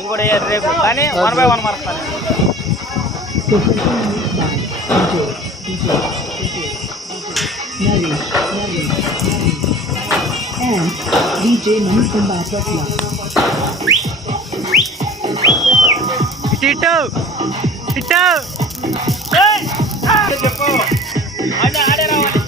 ఇంకోటి రేపు కానీ 1 by 1 మారుతాను. చెప్పు ఆడే రావాలి.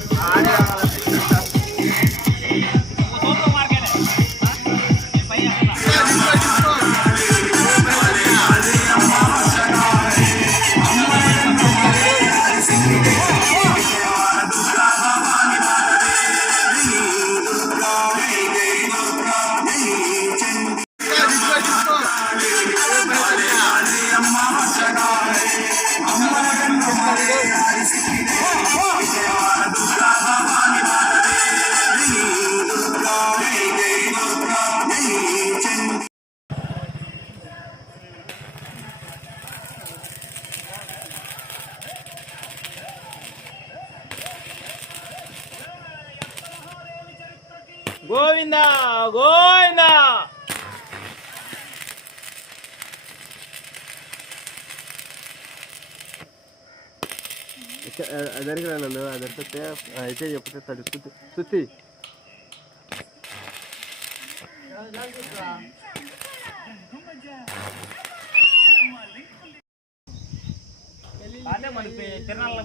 గోవిందా గోవిందా. అదరికి నన్ను అదరితే అయితే చెప్తే తడుస్తుంది శృతి. అదే మనకి తిరణాలకి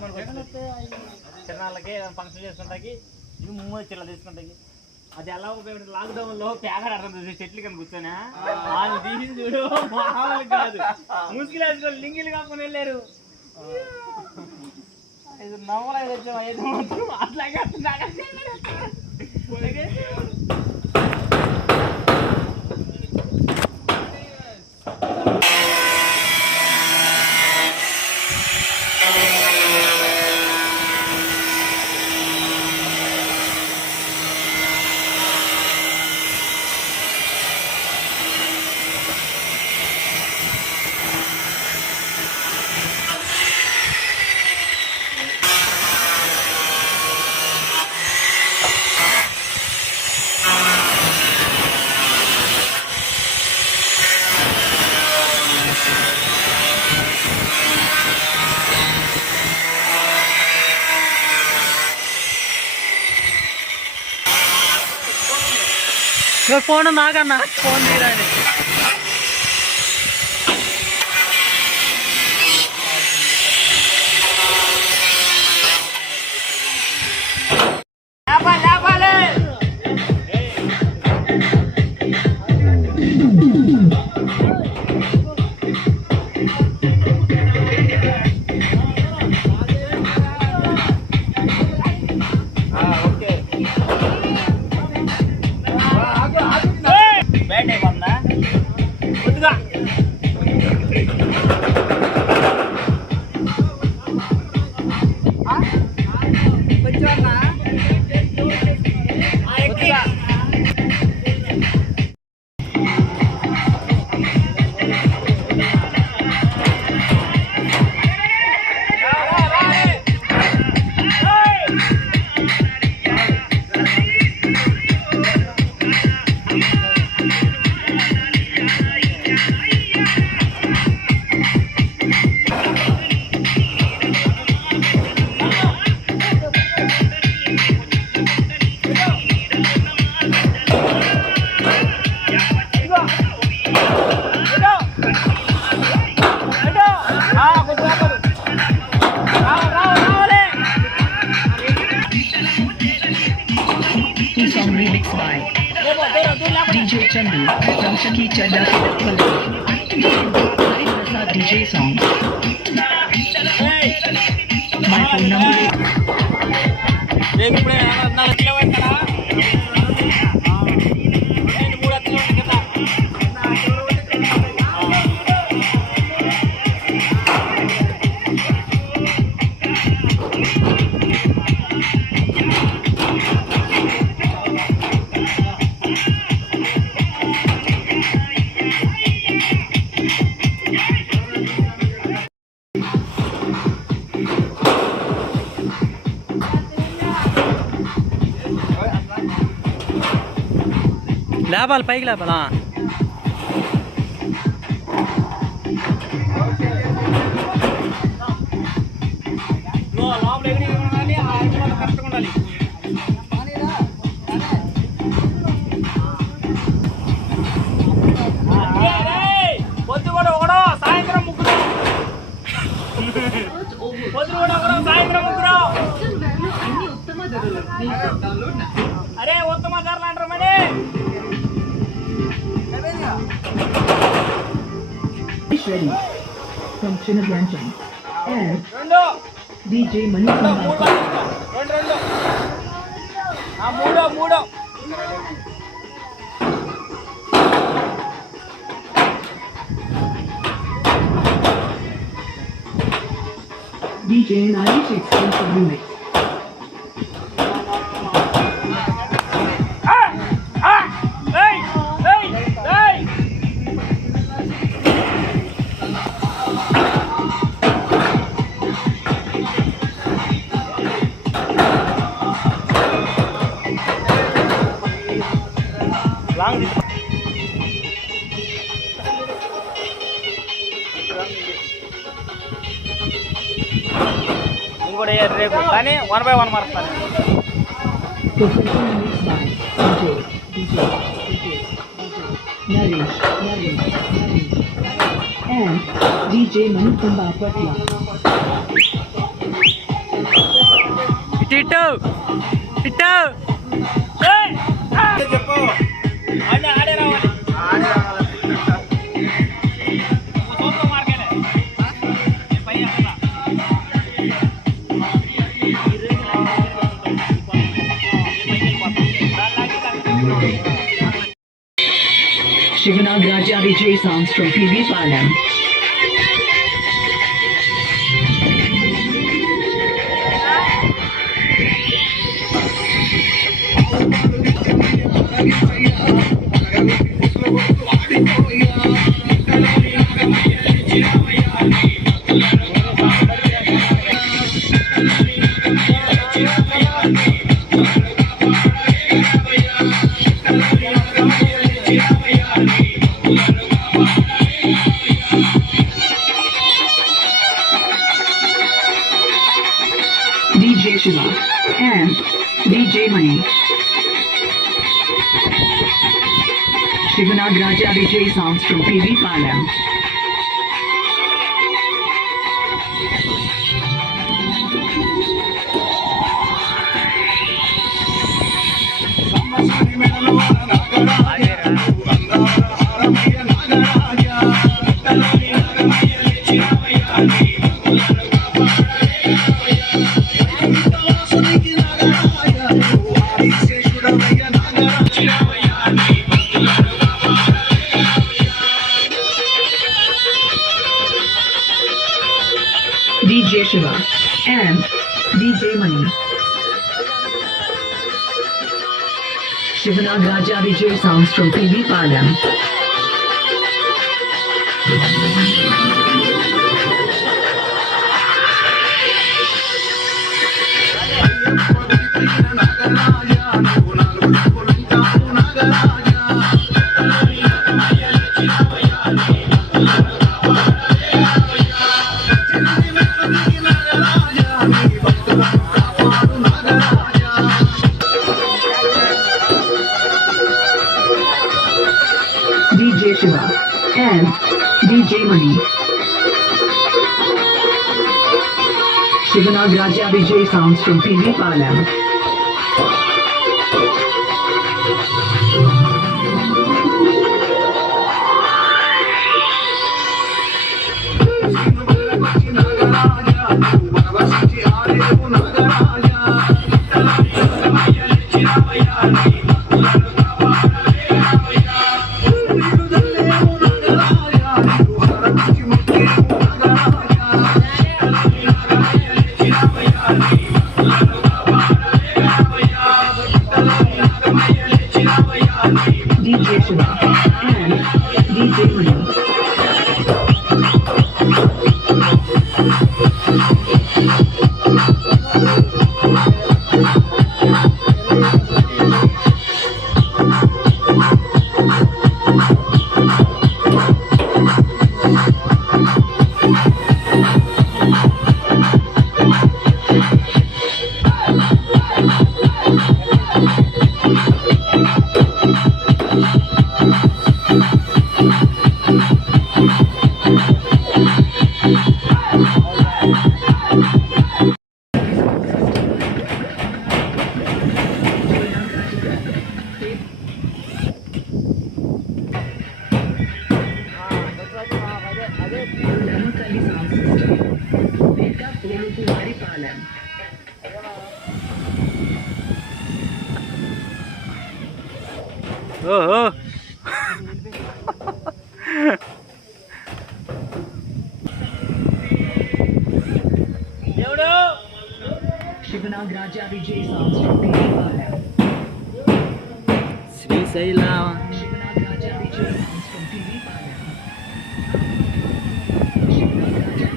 ఫంక్షన్ చేసుకుంటాకి ఇవి మూడు చిల్ల తీసుకుంటాకి. అది ఎలా ఉపయోగపడుతుంది? లాక్డౌన్ లో పేగడ అర్థం చెట్లు కని కూర్చొని వాళ్ళు తీసి చూడు మామూలు కాదు. ముసుగులేసుకొని లింగిలు కాకుండా వెళ్ళారు. నవ్వలేదు వచ్చాం అట్లాగే ఫోన్ నాకన్నా ఫోన్ తీరాని. బ్యాట్ అయిపోతుందా? Chandu from Chaki Chadda Prasad DJ song. My phone number is లేపాలి పైకి లేపాలా లోపల ఎగిరి ఉండాలి కరెక్ట్గా ఉండాలి పొద్దు కూడా ఒకడో సాయంత్రం ముగ్గురు పొద్దు కూడా ఒకడో సాయంత్రం ముగ్గురు అరే ఉత్తమ ధరలు అంటారు మరి ready from Chinnagancham and రెండు DJ Mani మూడు మూడు DJ 96 from Remix. ఇంకోటి రేపు కానీ 1 by 1 మారుతాను And DJ Manukamba Patla. ఇటు చెప్పు ఆడే రావాలి Shivanag Raja Vijay songs from PB Palam. DJ Shiva and DJ Mani. Shivanag Raja Vijay songs from PB Palam. DJ Shiva and DJ Mani. Shivanag Raja Vijay songs from PB Palam. DJ Shiva and DJ Mani. Shivanag Raja Vijay songs from PB Palam. DJ Shiva and DJ Manu. ఓహో దేవుడు Shivanag Raja Vijay songs from TV Palam. Srisaila Shivanag Raja Vijay songs from TV Palam. Shivanag Raja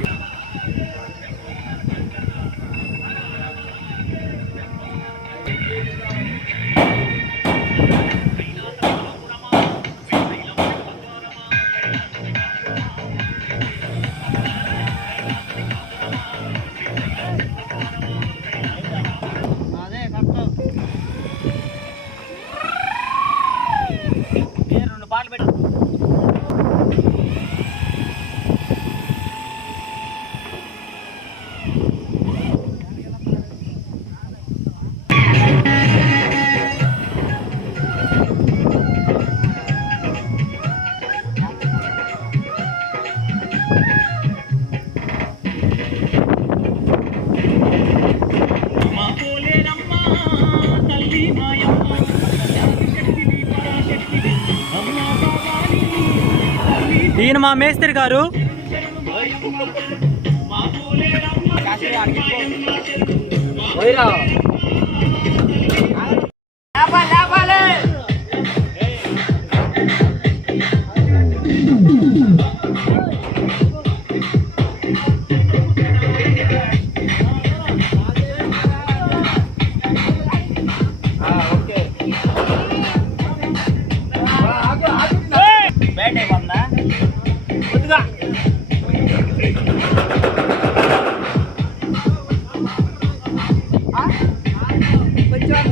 అదే correct. ఏ 2 పాటలు పెట్టు. ఈయన మా మేస్త్రి గారు. Bat అయిపోతుందా కొద్దిగా కొంచెం